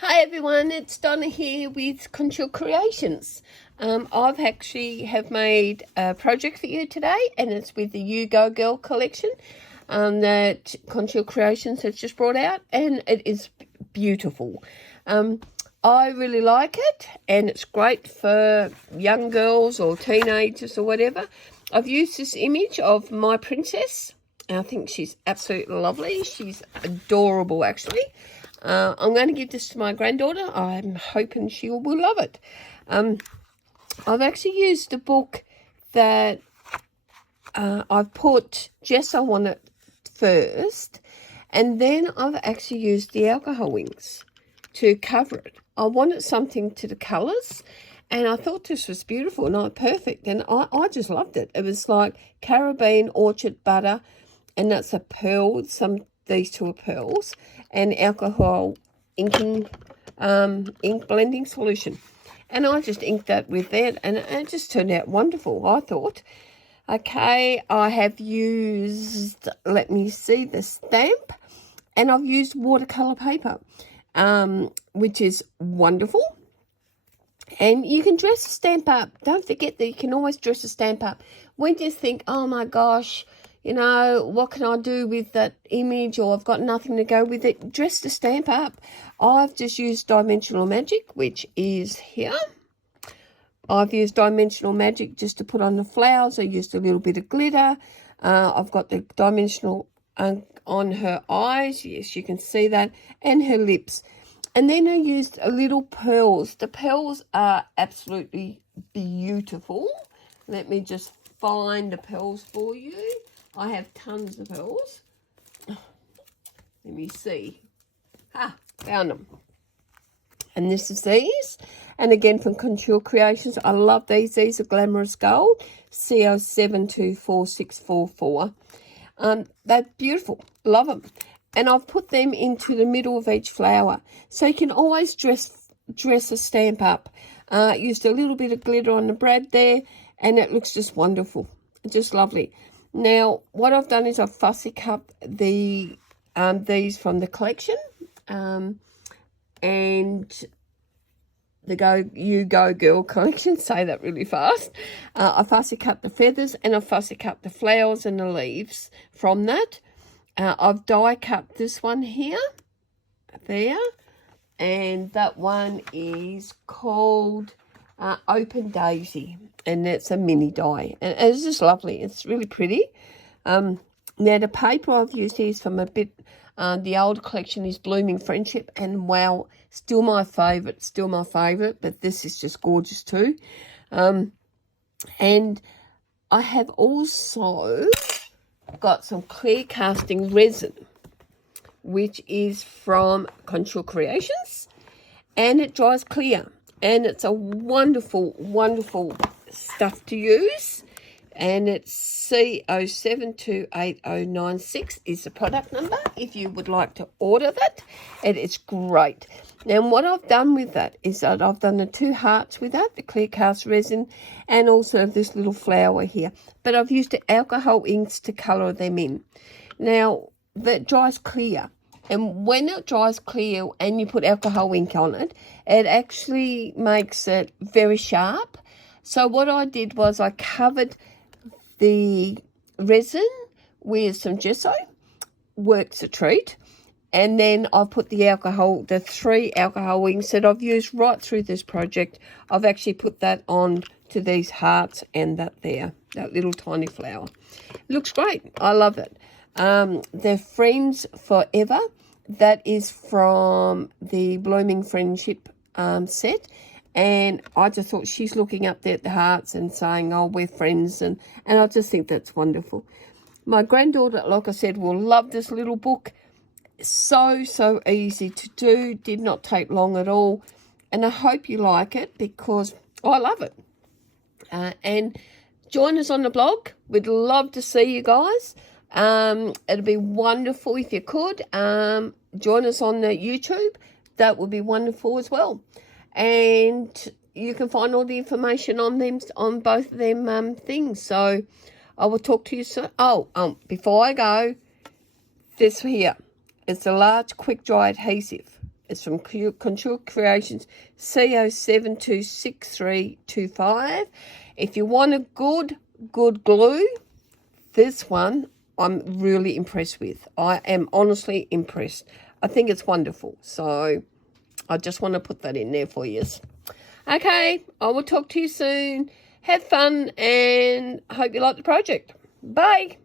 Hi everyone, it's Donna here with Couture Creations. I've actually have made a project for you today, and it's with the You Go Girl collection that Couture Creations has just brought out, and it is beautiful. I really like it, and it's great for young girls or teenagers or whatever. I've used this image of my princess, and I think she's absolutely lovely. She's adorable, actually. I'm going to give this to my granddaughter. I'm hoping she will love it. I've actually used a book that I've put gesso on it first, and then I've actually used the alcohol inks to cover it. I wanted something to the colours, and I thought this was beautiful, not perfect, and I just loved it. It was like Caribbean orchard butter, and that's a pearl. These two are pearls, and alcohol inking, ink blending solution. And I just inked that with that, and it just turned out wonderful, I thought. Okay, I have used, let me see, the stamp, and I've used watercolour paper, which is wonderful. And you can dress a stamp up. Don't forget that you can always dress a stamp up. When you think, oh my gosh, you know, what can I do with that image, or I've got nothing to go with it, dress the stamp up. I've just used Dimensional Magic, which is here. I've used Dimensional Magic just to put on the flowers. I used a little bit of glitter. I've got the Dimensional on her eyes. Yes, you can see that. And her lips. And then I used a little pearls. The pearls are absolutely beautiful. Let me just find the pearls for you. I have tons of pearls. Let me see. Found them. And this is these. And again from Couture Creations. I love these. These are Glamorous Gold. CO724644. They're beautiful. Love them. And I've put them into the middle of each flower. So you can always dress a stamp up. Used a little bit of glitter on the brad there. And it looks just wonderful. Just lovely. Now, what I've done is I've fussy cut these from the collection, and the You Go Girl collection. Say that really fast. I fussy cut the feathers, and I fussy cut the flowers and the leaves from that. I've die cut this one here, there, and that one is called Open Daisy, and it's a mini die, and it's just lovely. It's really pretty. Now the paper I've used here is from a bit, the old collection is Blooming Friendship, and wow, still my favourite, but this is just gorgeous too. And I have also got some clear casting resin, which is from Couture Creations, and it dries clear. And it's a wonderful, wonderful stuff to use. And it's CO728096 is the product number if you would like to order that. And it's great. Now, what I've done with that is that I've done the two hearts with that, the clear cast resin, and also this little flower here. But I've used the alcohol inks to colour them in. Now, that dries clear. And when it dries clear and you put alcohol ink on it, it actually makes it very sharp. So what I did was I covered the resin with some gesso, works a treat. And then I've put the 3 alcohol inks that I've used right through this project. I've actually put that on to these hearts and that little tiny flower. It looks great. I love it. They're Friends Forever. That is from the Blooming Friendship set. And I just thought she's looking up there at the hearts and saying, oh, we're friends. And I just think that's wonderful. My granddaughter, like I said, will love this little book. So easy to do. Did not take long at all. And I hope you like it because I love it. And join us on the blog. We'd love to see you guys. It'd be wonderful if you could join us on the YouTube. That would be wonderful as well. And you can find all the information on them, on both of them things. So I will talk to you soon. Before I go, this here, it's a large quick dry adhesive. It's from Couture Creations CO726325. If you want a good glue, this one I'm really impressed with. I am honestly impressed. I think it's wonderful. So I just want to put that in there for you. Okay, I will talk to you soon. Have fun and hope you like the project. Bye.